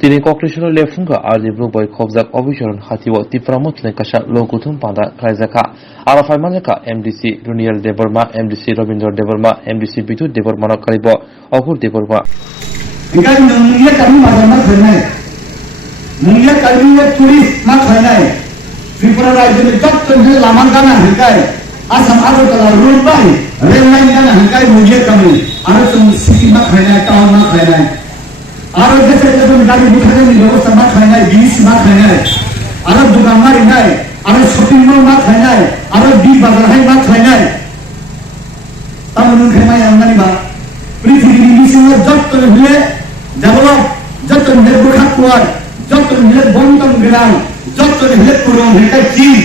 তিনি কক্রেশ্বর লেফুঙ্গা আরজি ব্লুকবাই খবজাক অভিসরণ হাতিব তিপ্রামত লেঙ্কাশা লৌকুথুম পাদা রাইজাকা আরাফাই মালেকা MDC Runial Debbarma MDC Rabindra Debbarma MDC Bidyut Debbarma Karib অকুর Debbarma मुंगिया कर्मी टूरिस्ट मा खायनाय त्रिपुरा राज्यनि जत्तन लामा गाना हंकाय आसाम आगरतला रोड बाय रेल लाइन गाना हंकाय मुंगिया कर्मी आरो जों सिटी मा खायनाय टाउन मा खायनाय आरो जैसे जों गाड़ी बिथानायनि व्यवस्था मा खायनाय बीच मा खायनाय आरो दुकान मारिनाय आरो शॉपिंग मॉल मा खायनाय आरो बी बाजार हाय मा खायनाय तामोन खायनाय आंनानि बा पृथ्वीनि बिसिङाव जत्तन हले डेभलप जत्तन हले बुखा कुवार जत्तन हले बंटन ग्राम जत्तन हले पुरन हले चीन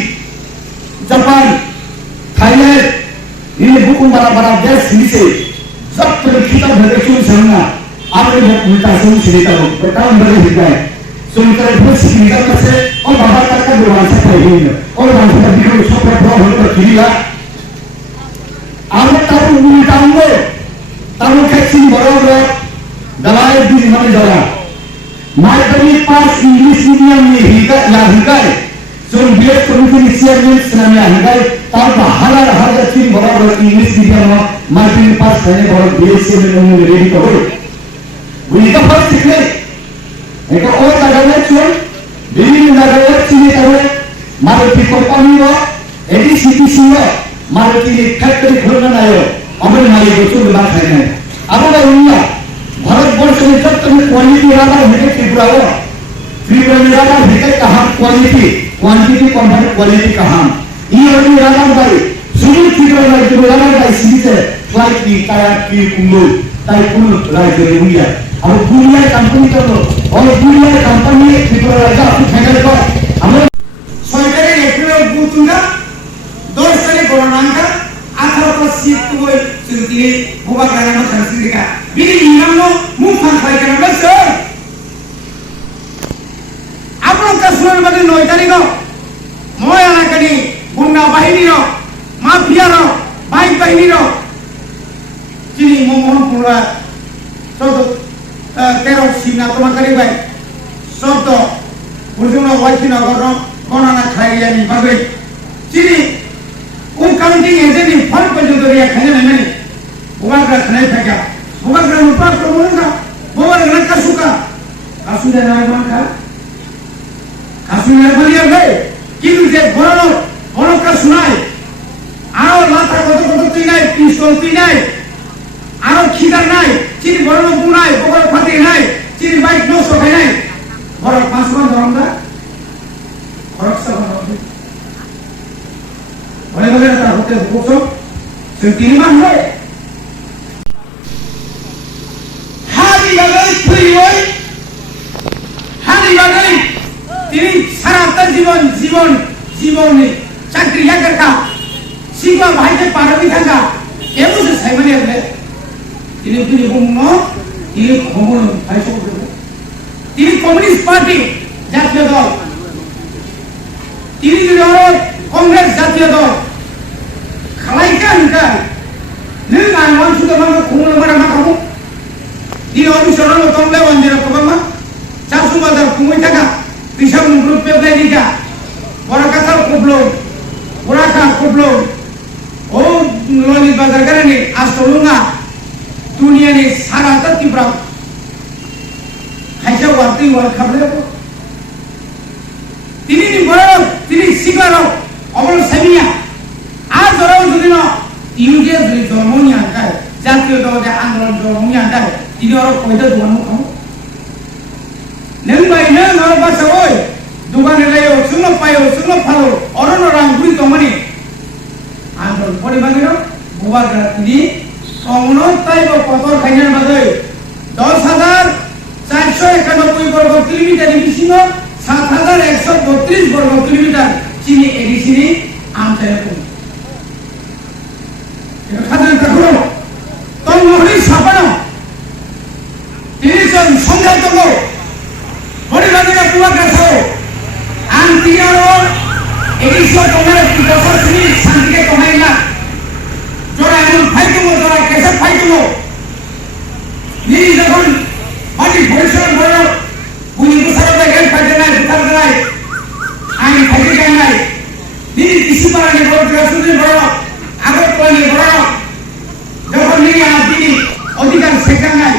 Japan Thailand ini buku bara-bara देश हिसे जत्तन kita berdesun sana आपने minta sun cerita bertahun dari hidup sunter bersih kita masih और बाबा तक का दुआन से कहीं और बाबा का बिल्कुल सब प्रॉब्लम होता किया आपने तारू उल्टाऊंगे तारू कैसी बराबर दवाई भी हमें जरा मार्केट पास इंग्लिश मीडियम में हिका या हिका है जो बीएड कम्युनिटी सर्विस नाम है हिका तार हर चीज बराबर इंग्लिश मीडियम में मार्केट पास करने बराबर बीएससी में उन्होंने रेडी करो वो इनका फर्स्ट सीखने एक और जगह में चुन बिल्डिंग जगह में चीजें करो मार्केट कंपनी हो एडीसीपीसी हो मार्केट फैक्ट्री खोलना ना हो अमर मालिक को चुन बात है अब वो उन्हें भारतवर्ष में जब तक क्वालिटी रहा है त्रिपुरा हो त्रिपुरा में रहा है कहाँ क्वालिटी क्वांटिटी कंपेयर क्वालिटी कहाँ ये और भी रहा भाई सुनिए त्रिपुरा में जो रहा है सीधे फ्लाइट की टायर की कुंडो टाइकुन राइट हुई अब दुनिया कंपनी का और दुनिया कंपनी त्रिपुरा राजा अपनी फैक्ट्री को हमें सरकारी एप्रिल बुतुंगा 2 तारीख कोरोना आधार पर सीट को सुनती बुआ करना मत करती का बिनी इनामो मुंह फान खाई करना बस आप लोग का सुनने वाले 9 तारीख को मोया ना करी गुंडा बाहिनी रो माफिया रो बाइक बाहिनी रो चिनी मोमोन पूरा तो तेरो सीना तो मत करी भाई सब तो बुजुर्ग वाइसी ना करो कौन ना खाई या नहीं बाबे चिनी उन काउंटिंग एजेंट ने फंड पर जो दरिया खाने में नहीं बुआ का खाने फेंका बुआ का ऊपर तो बोलेगा बुआ का रंग का सुका कासू दे ना मान का कासू ने बोलिए भाई कि तुझे बोलो का सुनाए आओ लाता को तीन है पिस्तौल तीन है आओ खींचर नहीं चीनी बोलो बुनाए बुआ फटी नहीं चीनी बाइक नो सो नहीं बोलो 5 मान दौड़ना और सब oleh karena hotel bukso sentiniman hoy hari bagai prioi hari bagai tini sarata জীবন ni চাকরি করতা সিগা ভাইতে পারবি থাকা এমন যে সাইমানি আছে তিনি বমনো তিনি খবর ভাইসো তিনি কমিউনিস্ট পার্টি জাতীয় দল তিনি কংগ্রেস জাতীয় দল খালাইকান কা নির্মাণ মানুষ তো মানে কোন মানে মাখাবো দিন অনুসরণ তমলে বন্ধের প্রবলেম চাষু বাজার কুমই থাকা কৃষক গ্রুপ পেপলাই দিকা বড় কথা কুবলো ওরাকা কুবলো ও লনি বাজার কারণে আস্তলুঙ্গা দুনিয়ানি সারাটা তীব্রা খাইছে ওয়ার্তি ওয়ার খাবলে তিনি তিনি সিগারো অবল সেমিয়া আর ধরো যদি না ইউজে যদি জন্মনিয়া কায় জাতীয় দলে আন্দোলন জন্মনিয়া কায় তিনি আর কয়টা দোকান খাও নেই না নর বাসা ওই দোকানে লাইও শুনো পাইও শুনো ফালো অরণ রামগুড়ি তমনি আন্দোলন পরিবারের বুবাগরা তিনি সমনতাইব পতর খাইনার মাঝে 10,491 বর্গ কিলোমিটার বিশিষ্ট 7,132 বর্গ কিলোমিটার চিনি এডিসিনি আমচায় কোন এটা খাদান তাকলো তম নহরি সাপানো তিরিজন সংঘাত করলো পরিবারের পুয়া গেছো আন্তিয়ারো এডিসো তোমার বছর তুমি শান্তিকে কমাইলা জোড়া এমন ফাইতুমো জোড়া কেসে ফাইতুমো নিজ যখন বাড়ি পরিশ্রম করো সুদী বড় আগত কইলে বড় যখন নিয়ে আপনি অধিকার সেখানে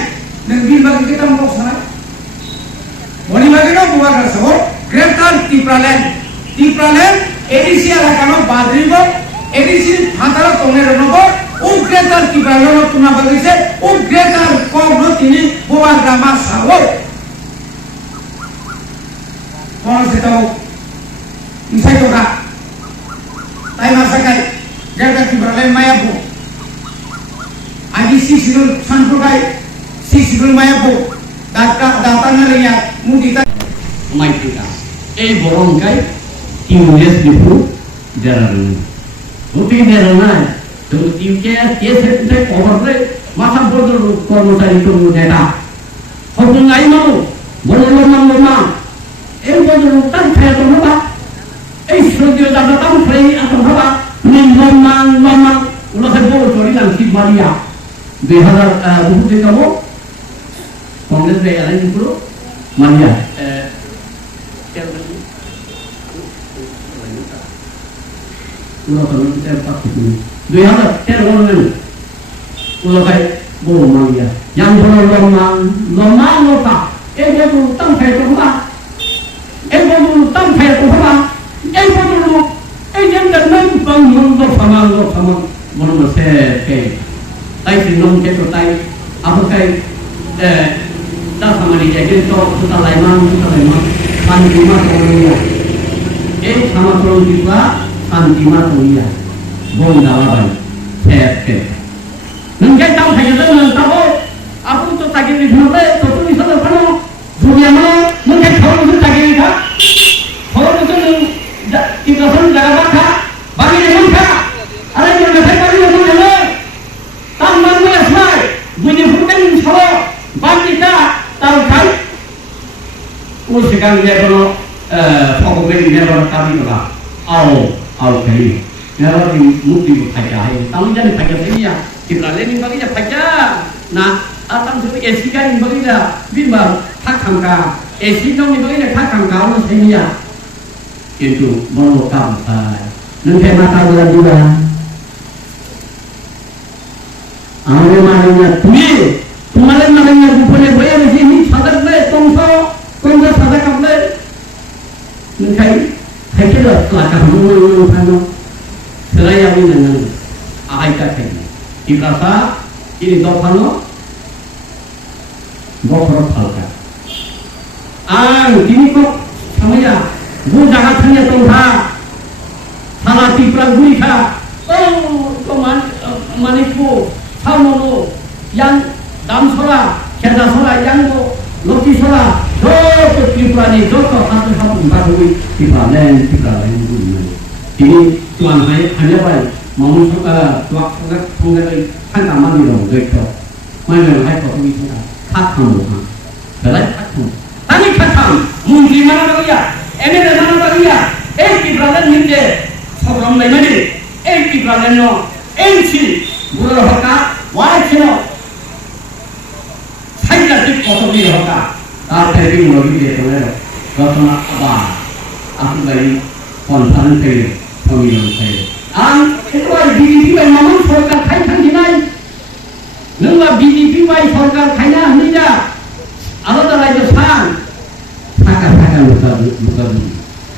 नों बिलबाग के तम बक्स ना बनी बागे ना बुआ कर सको ग्रेप्तार टीप्रालैंड एडीसी एलाकानो बाद्रिबो एडीसी हातारा तोंगे रनबो उ ग्रेप्तार टीप्रालैंड तुना बागिसे उ ग्रेप्तार कोबनो तिनी बुआ ग्रामा सावो कोन से तो इंसाई तो का ताई मासाkai ग्रेप्तार टीप्रालैंड मायाबो आदि सिसिल सानपुगाई सिसिल मायाबो दाताना लेया मुदिता माइटिका ए बरंगाय टीमलेस दिफु देरानु उति देराना तो टीमके केसे ते कवरले माथा बदल कर्मचारी तो नेता हबुं आइनो बरलमा ए बदल तान थाया तो हबा ए श्रद्धिय दादा तान थाई आतो हबा लम्मा उलसे बो चोरी लांसि Maria 2020 kamu Kongres Raya lain dulu Mania ulah kalau kita pak itu 2000 ulah kayak bolu Mania yang bolu lama lupa bolu tampai tu apa bolu tampai tu apa bolu yang dengan bangun sama mana masih tay si nông cái tay apa kai ta sama dia jadi to kita laiman santima tolongnya sama tolong juga santima tolongnya bom dalam set nunggu tahu saja tu tahu aku tu tak kiri sampai tu tu bisa tu kan dunia mana nunggu tahu tu tak kiri kan tahu tu kita pun jaga baca bagi dia muka ada yang saya bagi dia muka Taman Mesmai, menyebutkan insya Bandita tahu kan? Sekarang dia kalau pokoknya dia kalau kami lah, au kali, dia kalau di mukti berkaya, tahu jadi kaya dia, kita lain bagi dia kaya, nah, atam seperti esika ini bagi dia, bimbang hak kamka, esika ini bagi dia hak kamka, orang senia, itu menolak nanti mata bulan juga. आने माने ना तुम्हारे माने ना बुपने भैया में ही सादर ले तुम सा सादर कब ले निकाय के लो लाका हम फानो सराय अभी नंगन आहाई का थे इकासा ini दो फानो गोखर फालका ini kok समझा वो जगह थने तुम था साला टिपरा गुरी था तो माने को Samono yang damsora, kerja sora yang loki sora, joko tiprani, joko satu baru tipranen dulu. Ini tuan hanya baik, mau tuak pengen kan taman di dong, gitu. Mana hai kau ini sora, hak kamu kan, belai hak kamu. Tani katam, mungkin mana lagi ya, ini mana lagi ya, tipranen ni seorang mana tipranen no, si bukan hak Wajib, saya tidak kotor di hoka, tapi di mobil dia tu ada, kalau apa, aku beri kontan saya, pemilu saya. Itu ada BDP memang sorgar kaya kan jinai, nunggu BDP sorgar kaya ni dah, ada tu lagi sang, bukan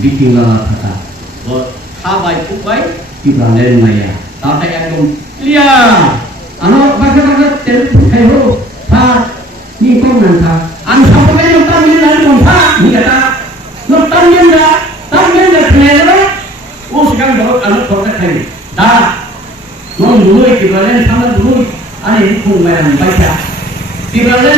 bikin lala kata, sabai kubai, kita lain maya, tapi yang lihat. Ano baga telefon kayo sa ni kong nanta ang sapo kayo tamin na kung sa ni kata no tamin na klera o sigang do ano to kayo da no dulu ikibalen sama dulu ani kung mayang baca ikibalen